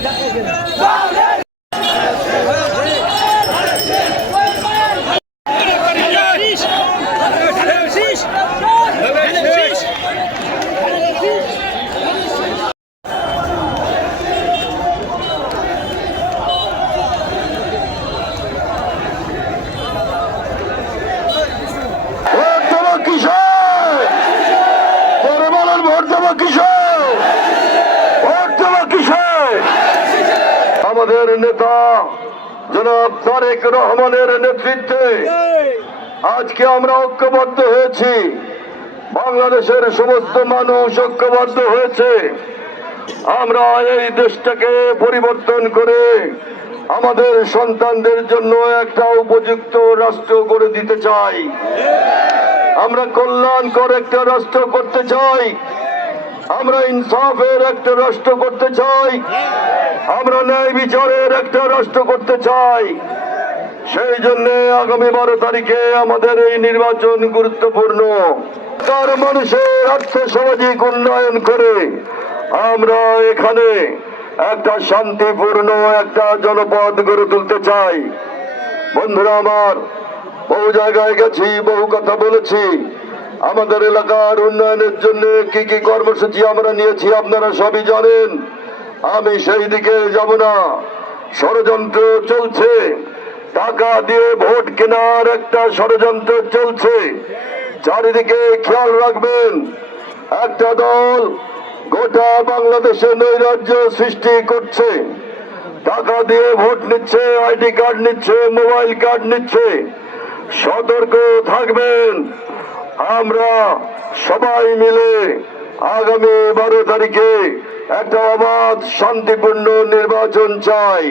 দেখা আমাদের নেতা জনাব তারেক রহমানের নেতৃত্বে আজকে আমরা ঐক্যবদ্ধ হয়েছি। বাংলাদেশের সমস্ত মানুষ ঐক্যবদ্ধ হয়েছে। আমরা এই দেশটাকে পরিবর্তন করে আমাদের সন্তানদের জন্য একটা উপযুক্ত রাষ্ট্র গড়ে দিতে চাই। আমরা কল্যাণকর একটা রাষ্ট্র করতে চাই। আমরা ইনসাফের একটা রাষ্ট্র করতে চাই। আমরা ন্যায় বিচারের একটা রাষ্ট্র করতে চাই। সেই জন্য আগামী বারো তারিখে আমাদের এই নির্বাচন গুরুত্বপূর্ণ। তার মানুষের আর্থ সামাজিক উন্নয়ন করে আমরা এখানে একটা শান্তিপূর্ণ, একটা জনপদ গড়ে তুলতে চাই। বন্ধুরা আমার, বহু জায়গায় গেছি, বহু কথা বলেছি। আমাদের এলাকার উন্নয়নের জন্য কি কি কর্মসূচি আমরা নিয়েছি আপনারা সবই জানেন। আমি সেই দিকে যাব না। ষড়যন্ত্র চলছে। টাকা দিয়ে ভোট কেনার একটা ষড়যন্ত্র চলছে। চারিদিকে খেয়াল রাখবেন, একটা দল গোটা বাংলাদেশে নৈরাজ্য সৃষ্টি করছে। টাকা দিয়ে ভোট নিচ্ছে, আইডি কার্ড নিচ্ছে, মোবাইল কার্ড নিচ্ছে। সতর্ক থাকবেন। আমরা সবাই মিলে আগামী বারো তারিখে একটা অবাধ শান্তিপূর্ণ নির্বাচন চাই।